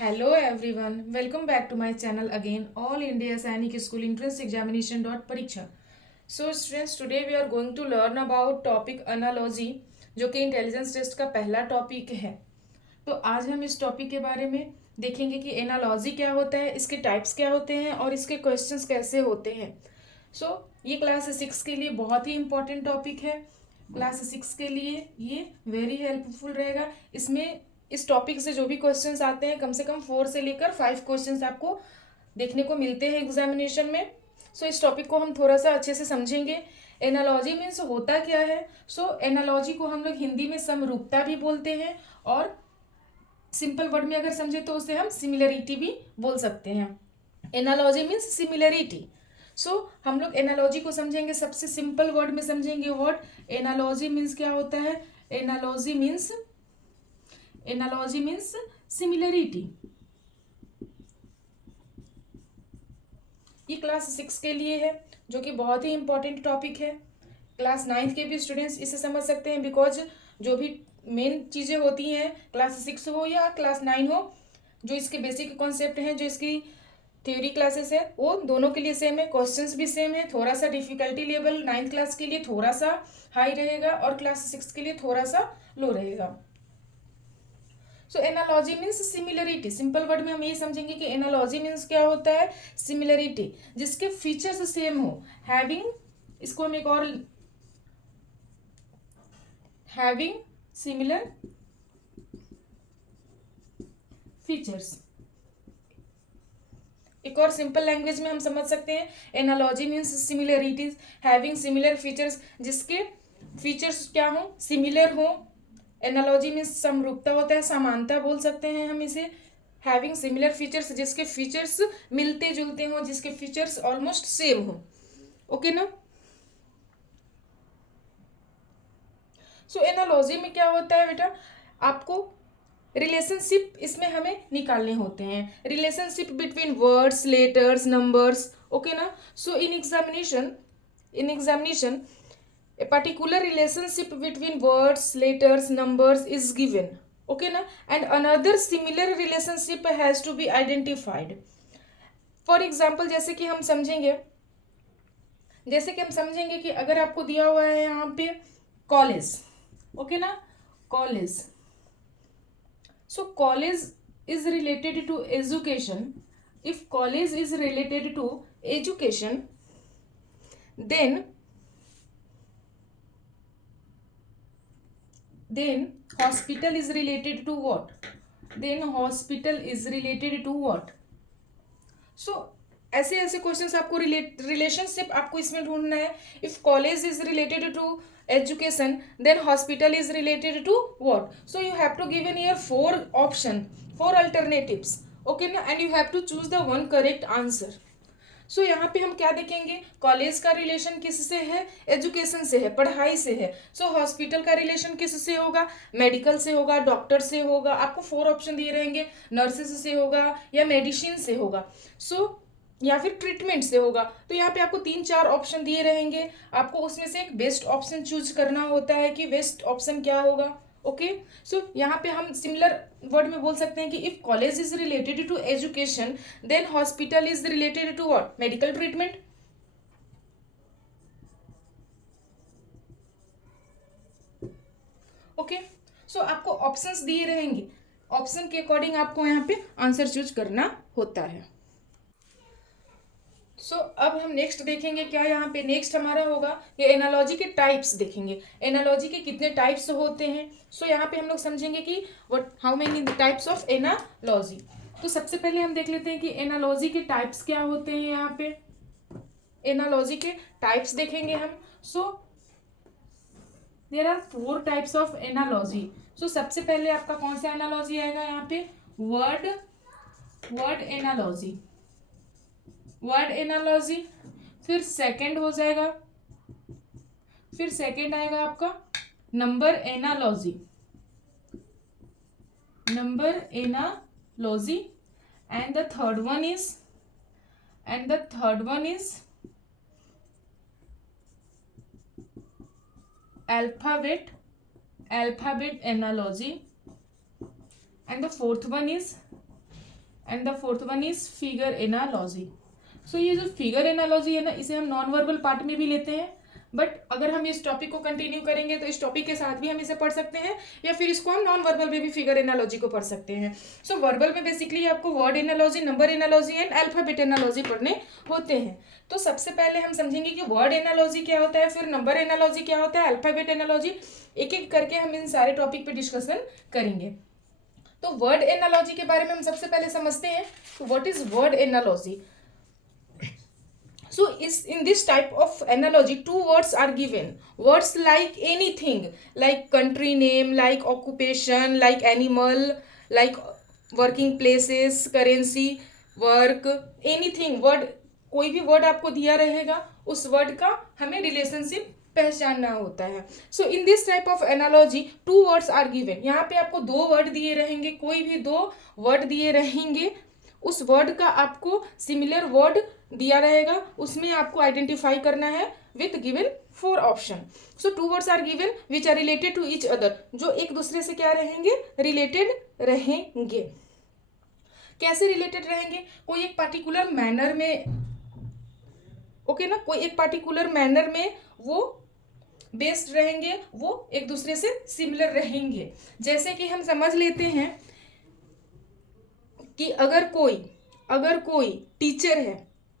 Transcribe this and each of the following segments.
Hello everyone, welcome back to my channel again, All India Sainik School Entrance Examination Pariksha. So students, today we are going to learn about topic analogy, जो कि intelligence test का पहला topic है. तो आज हम इस topic के बारे में देखेंगे कि एनालॉजी क्या होता है, इसके टाइप्स क्या होते हैं और इसके क्वेश्चंस कैसे होते हैं. ये क्लास 6 के लिए बहुत ही इंपॉर्टेंट टॉपिक है. क्लास 6 के लिए ये वेरी हेल्पफुल रहेगा. इसमें इस टॉपिक से जो भी क्वेश्चंस आते हैं, कम से कम 4 से लेकर 5 क्वेश्चंस आपको देखने को मिलते हैं एग्जामिनेशन में. इस टॉपिक को हम थोड़ा सा अच्छे से समझेंगे. एनालॉजी मीन्स होता क्या है. एनालॉजी को हम लोग हिंदी में समरूपता भी बोलते हैं और सिंपल वर्ड में अगर समझे तो उसे हम सिमिलरिटी भी बोल सकते हैं. Analogy means similarity. हम लोग एनालॉजी को समझेंगे, सबसे सिंपल वर्ड में समझेंगे. व्हाट एनालॉजी मीन्स क्या होता है. Analogy means similarity. ये क्लास 6 के लिए है, जो कि बहुत ही इंपॉर्टेंट टॉपिक है. क्लास 9th के भी स्टूडेंट्स इसे समझ सकते हैं, बिकॉज जो भी मेन चीज़ें होती हैं, क्लास 6 हो या क्लास 9 हो, जो इसके बेसिक कॉन्सेप्ट हैं, जो इसकी थ्योरी क्लासेस है, वो दोनों के लिए सेम है. क्वेश्चंस भी सेम है. थोड़ा सा डिफिकल्टी लेवल 9th क्लास के लिए थोड़ा सा हाई रहेगा और क्लास 6 के लिए थोड़ा सा लो रहेगा. Analogy means similarity. Simple word में हम ये समझेंगे कि एनालॉजी मीन्स क्या होता है. सिमिलरिटी, जिसके फीचर्स सेम हो. हैविंग, इसको हम एक और, हैविंग सिमिलर फीचर्स. एक और सिंपल लैंग्वेज में हम समझ सकते हैं. Analogy means similarities having similar features, जिसके फीचर्स क्या हो, सिमिलर हो. एनालॉजी मीन्स समरूपता होता है, समानता बोल सकते हैं हम इसे. हैविंग सिमिलर फीचर्स, जिसके फीचर्स मिलते जुलते हों, जिसके फीचर्स ऑलमोस्ट सेम हो. ओके ना. एनालॉजी में क्या होता है बेटा, आपको रिलेशनशिप इसमें हमें निकालने होते हैं. Relationship between words, letters, numbers. Okay ना. In examination a particular relationship between words, letters, numbers is given. Okay na. And another similar relationship has to be identified. For example, जैसे कि हम समझेंगे कि अगर आपको दिया हुआ है यहाँ पे कॉलेज. ओके ना. College. College is related to education. If college is related to education, then hospital is related to what. ऐसे ऐसे क्वेश्चंस आपको रिलेशनशिप आपको इसमें ढूंढना है. If college is related to education, then hospital is related to what. You have to given here 4 alternatives. Okay ना. And you have to choose the one correct answer. यहाँ पे हम क्या देखेंगे, कॉलेज का रिलेशन किससे है, एजुकेशन से है, पढ़ाई से है. हॉस्पिटल का रिलेशन किससे होगा, मेडिकल से होगा, डॉक्टर से होगा. आपको 4 ऑप्शन दिए रहेंगे. नर्सेज से होगा या मेडिसिन से होगा, या फिर ट्रीटमेंट से होगा. तो यहाँ पे आपको 3-4 ऑप्शन दिए रहेंगे. आपको उसमें से एक बेस्ट ऑप्शन चूज करना होता है कि बेस्ट ऑप्शन क्या होगा. ओके. यहाँ पे हम सिमिलर वर्ड में बोल सकते हैं कि if college is related to education, then hospital is related to what, medical treatment. Okay. आपको ऑप्शंस दिए रहेंगे. ऑप्शन के अकॉर्डिंग आपको यहाँ पे आंसर चूज करना होता है. अब हम नेक्स्ट देखेंगे क्या यहाँ पे नेक्स्ट हमारा होगा, ये एनालॉजी के टाइप्स देखेंगे. एनालॉजी के कितने टाइप्स होते हैं. यहाँ पे हम लोग समझेंगे कि how many types of analogy. सबसे पहले हम देख लेते हैं कि एनालॉजी के टाइप्स क्या होते हैं. यहाँ पे एनालॉजी के टाइप्स देखेंगे हम. There are 4 types of analogy. सबसे पहले आपका कौन सा एनालॉजी आएगा यहाँ पे, वर्ड एनालॉजी. फिर सेकंड हो जाएगा, फिर सेकंड आएगा आपका number analogy. And the third one is alphabet analogy. And the fourth one is and the fourth one is figure analogy. So ये जो फिगर एनालॉजी है ना, इसे हम नॉन वर्बल पार्ट में भी लेते हैं, बट अगर हम इस टॉपिक को कंटिन्यू करेंगे तो इस टॉपिक के साथ भी हम इसे पढ़ सकते हैं, या फिर इसको हम नॉन वर्बल में भी फिगर एनालॉजी को पढ़ सकते हैं। सो वर्बल में बेसिकली आपको word analogy, number analogy and alphabet analogy पढ़ने होते हैं। तो सबसे पहले हम समझेंगे कि वर्ड एनालॉजी क्या होता है, फिर नंबर एनालॉजी क्या होता है, अल्फाबेट एनालॉजी, एक एक करके हम इन सारे टॉपिक पे डिस्कशन करेंगे। तो वर्ड एनालॉजी के बारे में हम सबसे पहले समझते हैं, what is word analogy. So in this type of analogy, two words are given. Words like anything, like country name, like occupation, like animal, like working places, currency, work, anything word, कोई भी word आपको दिया रहेगा, उस word का हमें relationship पहचानना होता है। So in this type of analogy two words are given. यहाँ पे आपको दो वर्ड दिए रहेंगे, कोई भी दो वर्ड दिए रहेंगे, उस वर्ड का आपको सिमिलर वर्ड दिया रहेगा, उसमें आपको आइडेंटिफाई करना है with given 4 option. So two words are given which are related to each other, जो एक दूसरे से क्या रहेंगे, रिलेटेड रहेंगे। कैसे रिलेटेड रहेंगे, कोई एक पार्टिकुलर मैनर में, ओके ना, कोई एक पार्टिकुलर मैनर में वो बेस्ड रहेंगे, वो एक दूसरे से सिमिलर रहेंगे। जैसे कि हम समझ लेते हैं कि अगर कोई टीचर है,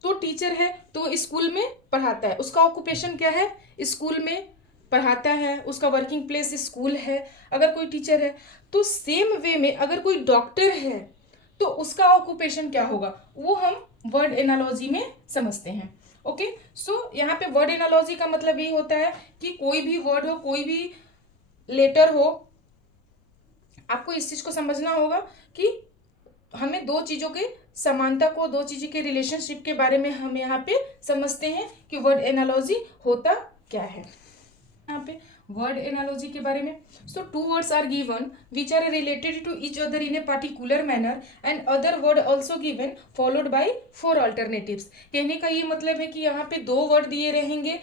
तो टीचर है तो स्कूल में पढ़ाता है, उसका ऑक्यूपेशन क्या है, स्कूल में पढ़ाता है, उसका वर्किंग प्लेस स्कूल है। अगर कोई टीचर है तो सेम वे में अगर कोई डॉक्टर है तो उसका ऑक्यूपेशन क्या होगा, वो हम वर्ड एनालॉजी में समझते हैं। ओके, सो यहाँ पे वर्ड एनालॉजी का मतलब ये होता है कि कोई भी वर्ड हो, कोई भी लेटर हो, आपको इस चीज को समझना होगा कि हमें दो चीजों के समानता को, दो चीजों के रिलेशनशिप के बारे में हम यहाँ पे समझते हैं कि वर्ड एनालॉजी होता क्या है। यहाँ पे वर्ड एनालॉजी के बारे में, so two words are given which are related to each other in a particular manner and other word also given followed by 4 alternatives. कहने का ये मतलब है कि यहाँ पे दो वर्ड दिए रहेंगे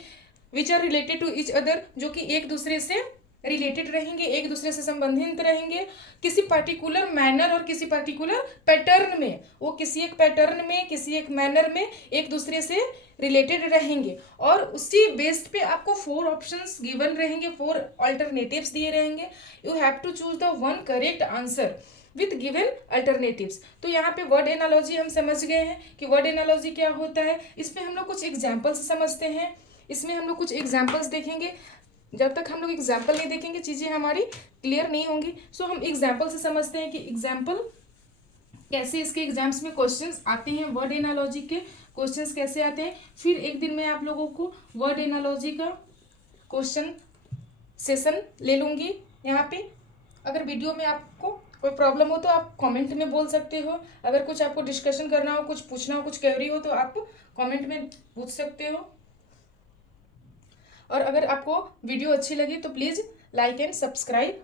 which are related to each other, जो कि एक दूसरे से रिलेटेड रहेंगे, एक दूसरे से संबंधित रहेंगे, किसी पर्टिकुलर मैनर और किसी पर्टिकुलर पैटर्न में, वो किसी एक पैटर्न में, किसी एक मैनर में एक दूसरे से रिलेटेड रहेंगे, और उसी बेस्ड पे आपको 4 ऑप्शंस गिवन रहेंगे, 4 अल्टरनेटिव्स दिए रहेंगे। You have to choose the one correct answer with given alternatives. तो यहाँ पे वर्ड एनालॉजी हम समझ गए हैं कि वर्ड एनालॉजी क्या होता है। इसमें हम लोग कुछ एग्जाम्पल्स समझते हैं, इसमें हम लोग कुछ एग्जाम्पल्स देखेंगे। जब तक हम लोग एग्जाम्पल नहीं देखेंगे चीज़ें हमारी क्लियर नहीं होंगी। सो हम एग्जाम्पल से समझते हैं कि एग्जाम्पल कैसे, इसके एग्जाम्स में क्वेश्चंस आते हैं, वर्ड एनालॉजी के क्वेश्चंस कैसे आते हैं। फिर एक दिन मैं आप लोगों को वर्ड एनालॉजी का क्वेश्चन सेशन ले लूँगी यहाँ पे। अगर वीडियो में आपको कोई प्रॉब्लम हो तो आप कमेंट में बोल सकते हो, अगर कुछ आपको डिस्कशन करना हो, कुछ पूछना हो, कुछ क्वेरी हो तो आप कमेंट में पूछ सकते हो। और अगर आपको वीडियो अच्छी लगी तो प्लीज़ लाइक एंड सब्सक्राइब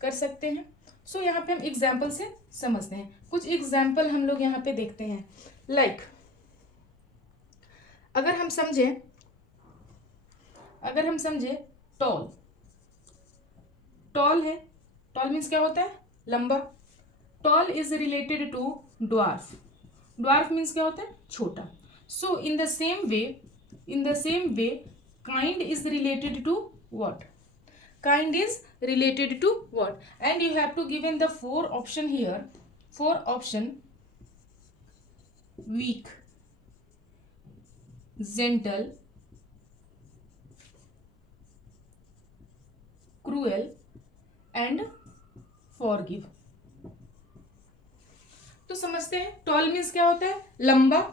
कर सकते हैं। सो यहाँ पे हम एग्जाम्पल से समझते हैं। कुछ एग्जाम्पल हम लोग यहाँ पे देखते हैं। लाइक अगर हम समझे टॉल, टॉल है, टॉल मीन्स क्या होता है, लंबा। Tall is related to dwarf, dwarf means क्या होता है, छोटा। So in the same way kind is related to what, kind is related to what, and you have to given the 4 option here, 4 option: weak, gentle, cruel and forgive। तो समझते हैं toll means क्या होता है, लंबा,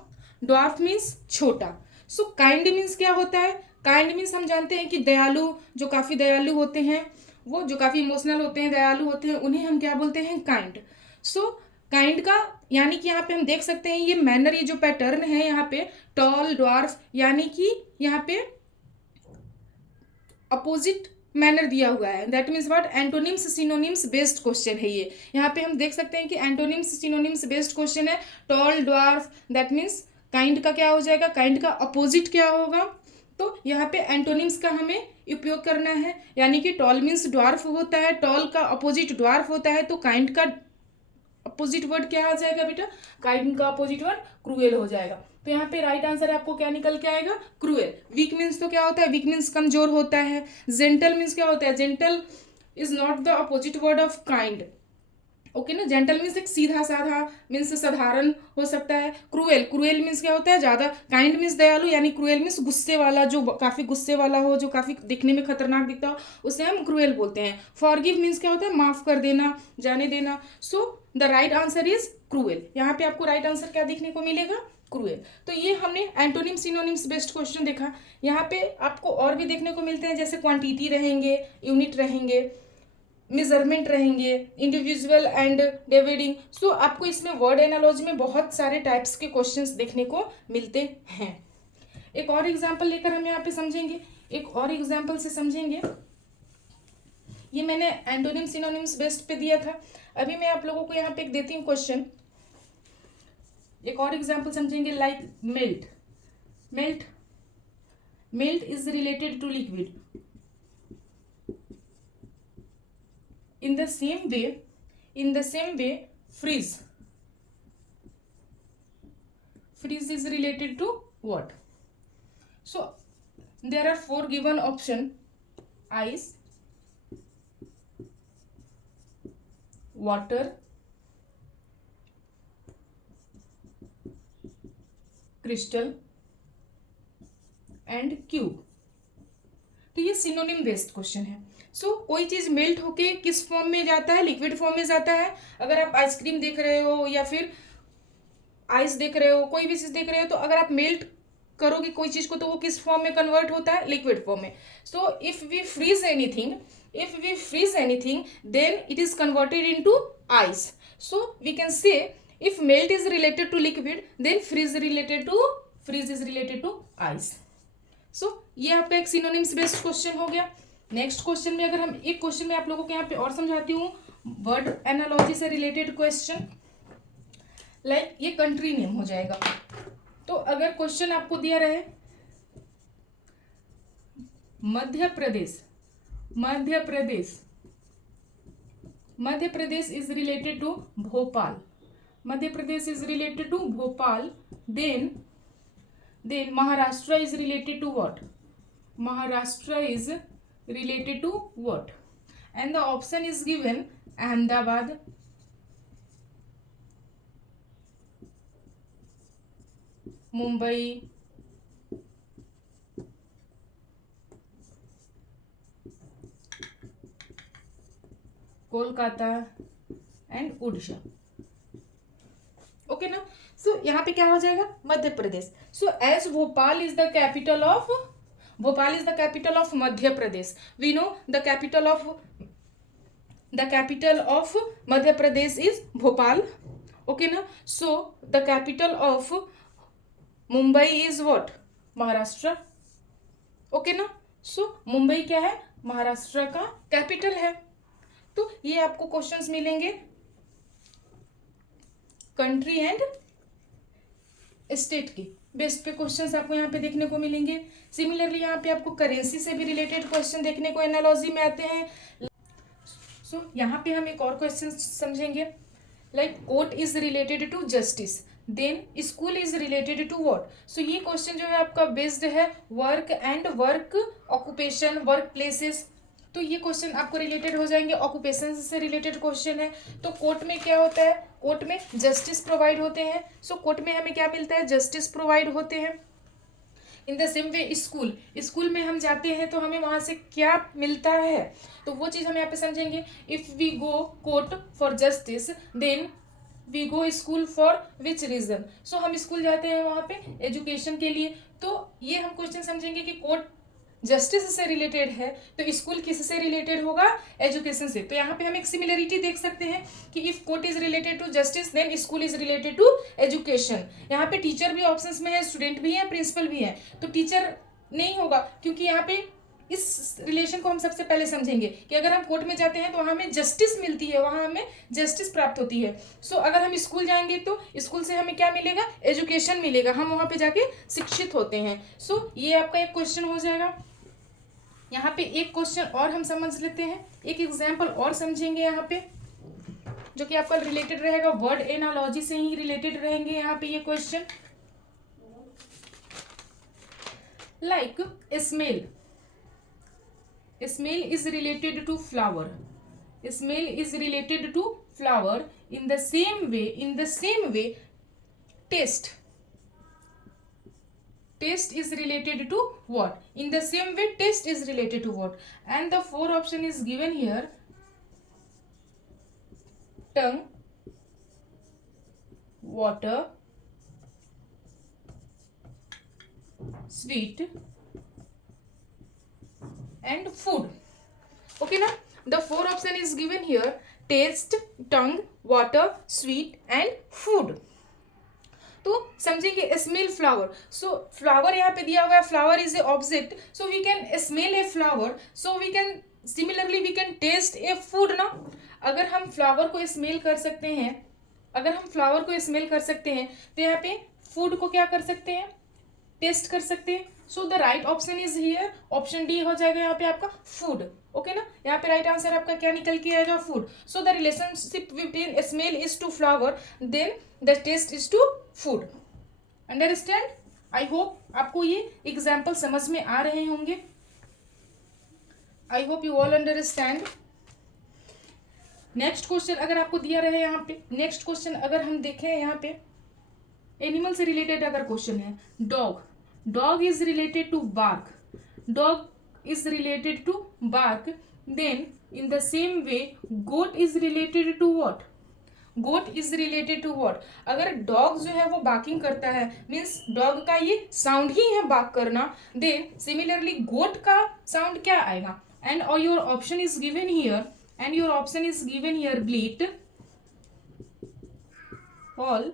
dwarf means छोटा। So kind means क्या होता है, काइंड मीन्स हम जानते हैं कि दयालु, जो काफ़ी दयालु होते हैं, वो जो काफ़ी इमोशनल होते हैं, दयालु होते हैं, उन्हें हम क्या बोलते हैं, काइंड। सो काइंड का यानी कि यहाँ पे हम देख सकते हैं ये मैनर, ये जो पैटर्न है यहाँ पे टॉल, ड्वार्फ, यानी कि यहाँ पे अपोजिट मैनर दिया हुआ है। That means what, antonyms synonyms based question है ये। यहाँ पे हम देख सकते हैं कि एंटोनिम्स सिनोनिम्स बेस्ड क्वेश्चन है। Tall, dwarf, that means kind का क्या हो जाएगा, काइंड का अपोजिट क्या होगा। तो यहाँ पे एंटोनिम्स का हमें उपयोग करना है, यानी कि टॉल मीन्स ड्वार्फ होता है, टॉल का अपोजिट ड्वार्फ होता है, तो काइंड का अपोजिट वर्ड क्या आ जाएगा बेटा, काइंड का अपोजिट वर्ड क्रूएल हो जाएगा। तो यहाँ पे राइट आंसर आपको क्या निकल के आएगा, क्रूएल। वीक मीन्स तो क्या होता है, वीक मीन्स कमजोर होता है। जेंटल मीन्स क्या होता है, gentle is not the opposite word of kind, okay ना। जेंटल मीन्स एक सीधा साधा मीन्स साधारण हो सकता है। क्रूएल, क्रूएल मीन्स क्या होता है, ज्यादा। काइंड मीन्स दयालु, यानी क्रूएल मीन्स गुस्से वाला, जो काफी गुस्से वाला हो, जो काफी दिखने में खतरनाक दिखता हो, उसे हम क्रूएल बोलते हैं। फॉरगिव मीन्स क्या होता है, माफ कर देना, जाने देना। So the right answer is cruel. यहाँ पे आपको राइट आंसर क्या देखने को मिलेगा, क्रूएल। तो ये हमने एंटोनिम सिनोनिम्स बेस्ड क्वेश्चन देखा। यहाँ पे आपको और भी देखने को मिलते हैं, जैसे क्वांटिटी रहेंगे, यूनिट रहेंगे, मेजरमेंट रहेंगे, इंडिविजुअल एंड डिवाइडिंग। सो आपको इसमें वर्ड एनालॉजी में बहुत सारे टाइप्स के क्वेश्चंस देखने को मिलते हैं। एक और एग्जांपल लेकर हम यहाँ पे समझेंगे, एक और एग्जांपल से समझेंगे। ये मैंने एंटोनिम सिनोनिम्स बेस्ड पे दिया था। अभी मैं आप लोगों को यहाँ पे एक देती हूँ क्वेश्चन, एक और एग्जाम्पल समझेंगे। Like melt, melt, melt is related to liquid. In the same way, freeze. Freeze is related to what? So there are 4 given option: ice, water, crystal and cube. तो ये सिनोनिम बेस्ड क्वेश्चन है। सो कोई चीज melt होके किस form में जाता है, लिक्विड फॉर्म में जाता है। अगर आप आइसक्रीम देख रहे हो या फिर आइस देख रहे हो, कोई भी चीज देख रहे हो, तो अगर आप मेल्ट करोगे कोई चीज को, तो वो किस फॉर्म में कन्वर्ट होता है, लिक्विड फॉर्म में। So if we freeze anything then it is converted into ice. So we can say if melt is related to liquid, then freeze is related to ice. So ये आपका एक synonyms based question हो गया। Next question में अगर हम एक question में आप लोगों को यहाँ पे और समझाती हूँ, वर्ड एनालॉजी से रिलेटेड क्वेश्चन। लाइक ये कंट्री नेम हो जाएगा। तो अगर क्वेश्चन आपको दिया रहे Madhya Pradesh, Madhya Pradesh, Madhya Pradesh is related to Bhopal, Madhya Pradesh is related to Bhopal, then Maharashtra is related to what? Maharashtra is related to what? And the option is given Ahmedabad, Mumbai, Kolkata and Orissa. Okay ना। So यहाँ पे क्या हो जाएगा, Madhya Pradesh. So as Bhopal is the capital of, Bhopal is the capital of Madhya Pradesh, we know the capital of Madhya Pradesh is Bhopal. Okay ना। So the capital of Mumbai is what, Maharashtra. Okay ना। So Mumbai क्या है, महाराष्ट्र का कैपिटल है। तो ये आपको क्वेश्चंस मिलेंगे कंट्री एंड स्टेट के बेस्ड पे क्वेश्चंस आपको यहाँ पे देखने को मिलेंगे। सिमिलरली यहाँ पे आपको करेंसी से भी रिलेटेड क्वेश्चन देखने को एनालॉजी में आते हैं। सो यहाँ पे हम एक और क्वेश्चन समझेंगे। Like court is related to justice, then school is related to what. So ये क्वेश्चन जो है आपका बेस्ड है work and work occupation, work places. तो ये क्वेश्चन आपको रिलेटेड हो जाएंगे, ऑक्यूपेशन से रिलेटेड क्वेश्चन है। तो कोर्ट में क्या होता है, कोर्ट में जस्टिस प्रोवाइड होते हैं। सो कोर्ट में हमें क्या मिलता है, जस्टिस प्रोवाइड होते हैं। इन the same way school, school में हम जाते हैं तो हमें वहां से क्या मिलता है, तो वो चीज हम यहाँ पे समझेंगे। If we go court for justice, then we go school for which reason. So हम स्कूल जाते हैं वहां पे एजुकेशन के लिए। तो ये हम क्वेश्चन समझेंगे कि कोर्ट जस्टिस से रिलेटेड है तो स्कूल किससे रिलेटेड होगा, एजुकेशन से। तो यहाँ पे हम एक सिमिलरिटी देख सकते हैं कि if court is related to justice then school is related to education. यहाँ पे टीचर भी ऑप्शंस में है, स्टूडेंट भी है, प्रिंसिपल भी है। तो टीचर नहीं होगा, क्योंकि यहाँ पे इस रिलेशन को हम सबसे पहले समझेंगे कि अगर हम कोर्ट में जाते हैं तो वहाँ हमें जस्टिस मिलती है, वहाँ हमें जस्टिस प्राप्त होती है। सो अगर हम स्कूल जाएंगे तो स्कूल से हमें क्या मिलेगा, एजुकेशन मिलेगा, हम वहाँ पे जाके शिक्षित होते हैं। सो ये आपका एक क्वेश्चन हो जाएगा। यहाँ पे एक क्वेश्चन और हम समझ लेते हैं, एक एग्जाम्पल और समझेंगे यहाँ पे। जो कि आपका रिलेटेड रहेगा वर्ड एनालॉजी से ही रिलेटेड रहेंगे यहाँ पे ये question. Like smell, smell is related to flower, smell is related to flower. In the same way taste, taste is related to what? In the same way taste is related to what? And the four option is given here: tongue, water, sweet and food. Okay na, the four option is given here: taste, tongue, water, sweet and food. तो समझेंगे smell flower. सो flower यहाँ पे दिया हुआ है, flower is a object, so we can smell a flower, so we can similarly we can taste a food ना। अगर हम फ्लावर को स्मेल कर सकते हैं, अगर हम फ्लावर को स्मेल कर सकते हैं तो यहाँ पे फूड को क्या कर सकते हैं? टेस्ट कर सकते हैं। So the right option is here, option D हो जाएगा यहाँ पे आपका फूड। ओके ना, यहाँ पे राइट आंसर आपका क्या निकल के आएगा? Food. So the relationship between smell is to flower, then the taste is to food. Understand? I hope आपको ये एग्जाम्पल समझ में आ रहे होंगे। I hope you all understand. Next question अगर आपको दिया रहे यहाँ पे, नेक्स्ट क्वेश्चन अगर हम देखें यहाँ पे एनिमल से रिलेटेड अगर क्वेश्चन है, dog, dog is related to bark, dog is related to bark, then in the same way goat is related to what? Goat is related to what? अगर dog जो है वो बार्किंग करता है, means dog का ये sound ही है bark करना, देन सिमिलरली गोट का साउंड क्या आएगा? एंड और your option is given here, and your option is given here bleat, howl,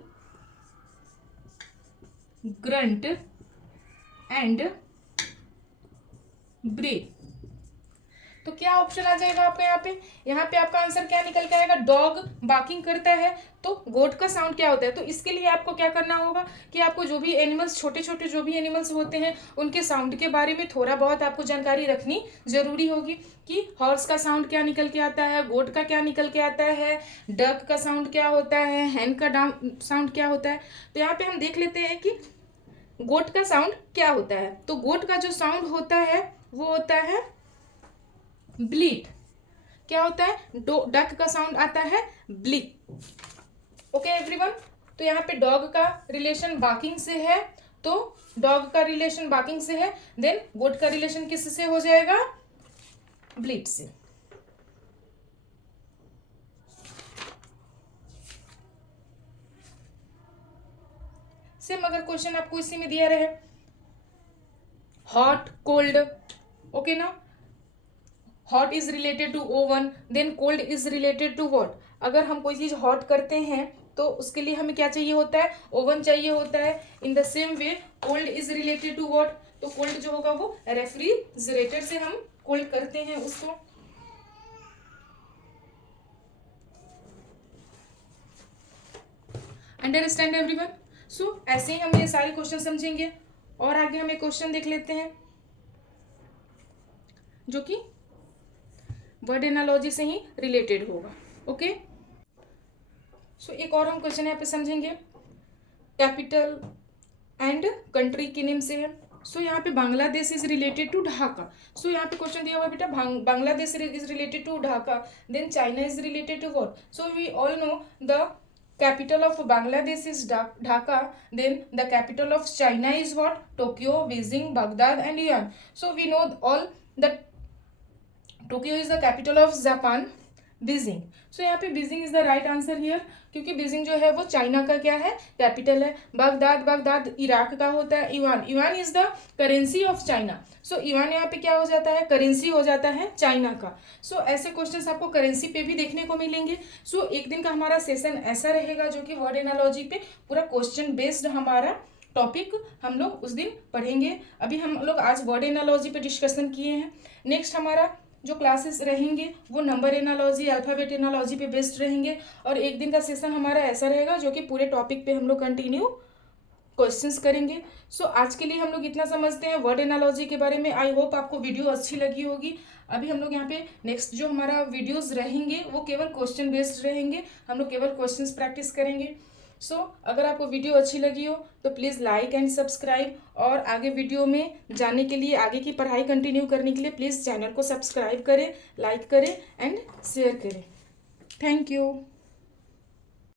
grunt and bray. तो क्या ऑप्शन आ जाएगा आपका यहाँ पे? यहाँ पे आपका आंसर क्या निकल के आएगा? डॉग बार्किंग करता है तो गोट का साउंड क्या होता है? तो इसके लिए आपको क्या करना होगा कि आपको जो भी एनिमल्स, छोटे छोटे जो भी एनिमल्स होते हैं उनके साउंड के बारे में थोड़ा बहुत आपको जानकारी रखनी जरूरी होगी कि हॉर्स का साउंड क्या निकल के आता है, गोट का क्या निकल के आता है, डक का साउंड क्या होता है, हैन का साउंड क्या होता है। तो यहाँ पे हम देख लेते हैं कि गोट का साउंड क्या होता है। तो गोट का जो साउंड होता है वो होता है ब्लीट। क्या होता है? डक का साउंड आता है ब्लीट। ओके एवरीवन, तो यहाँ पे डॉग का रिलेशन बार्किंग से है, तो डॉग का रिलेशन बार्किंग से है, देन गोट का रिलेशन किससे हो जाएगा? ब्लीट से। सेम अगर क्वेश्चन आपको इसी में दिया रहे, हॉट, कोल्ड, ओके ना, hot is related to oven, then cold is related to what? अगर हम कोई चीज हॉट करते हैं तो उसके लिए हमें क्या चाहिए होता है? ओवन चाहिए होता है। In the same way cold is related to what? तो कोल्ड जो होगा वो रेफ्रिजरेटर से हम कोल्ड करते हैं उसको। Understand everyone? सो ऐसे ही हम ये सारे क्वेश्चन समझेंगे और आगे हम एक क्वेश्चन देख लेते हैं जो कि वर्ड एनालॉजी से ही रिलेटेड होगा। ओके, सो एक और हम क्वेश्चन यहाँ पे समझेंगे, कैपिटल एंड कंट्री के नेम से है। सो यहाँ पे Bangladesh is related to Dhaka. So यहाँ पे क्वेश्चन दिया हुआ है बेटा, Bangladesh is related to Dhaka, then China is related to what? So we all know the capital of Bangladesh is Dhaka, then the capital of China is what? Tokyo, Beijing, Baghdad and Yangon. So we know all that Tokyo is the capital of Japan, Beijing. So यहाँ पे Beijing is the right answer here, क्योंकि Beijing जो है वो China का क्या है? Capital है। बगदाद इराक का होता है। Yuan is the currency of China. So yuan यहाँ पे क्या हो जाता है? करेंसी हो जाता है चाइना का। सो ऐसे क्वेश्चंस आपको करेंसी पे भी देखने को मिलेंगे। सो एक दिन का हमारा सेशन ऐसा रहेगा जो कि वर्ड एनालॉजी पे पूरा क्वेश्चन बेस्ड हमारा टॉपिक हम लोग उस दिन पढ़ेंगे। अभी हम लोग आज वर्ड एनालॉजी पे डिस्कशन किए हैं। नेक्स्ट हमारा जो क्लासेस रहेंगे वो नंबर एनालॉजी, अल्फाबेट एनालॉजी पे बेस्ड रहेंगे। और एक दिन का सेशन हमारा ऐसा रहेगा जो कि पूरे टॉपिक पे हम लोग कंटिन्यू क्वेश्चंस करेंगे। सो आज के लिए हम लोग इतना समझते हैं वर्ड एनालॉजी के बारे में। आई होप आपको वीडियो अच्छी लगी होगी। अभी हम लोग यहाँ पे नेक्स्ट जो हमारा वीडियोस रहेंगे वो केवल क्वेश्चन बेस्ड रहेंगे, हम लोग केवल क्वेश्चंस प्रैक्टिस करेंगे। सो अगर आपको वीडियो अच्छी लगी हो तो प्लीज़ लाइक एंड सब्सक्राइब, और आगे वीडियो में जाने के लिए, आगे की पढ़ाई कंटिन्यू करने के लिए प्लीज़ चैनल को सब्सक्राइब करें, लाइक करें एंड शेयर करें। Thank you.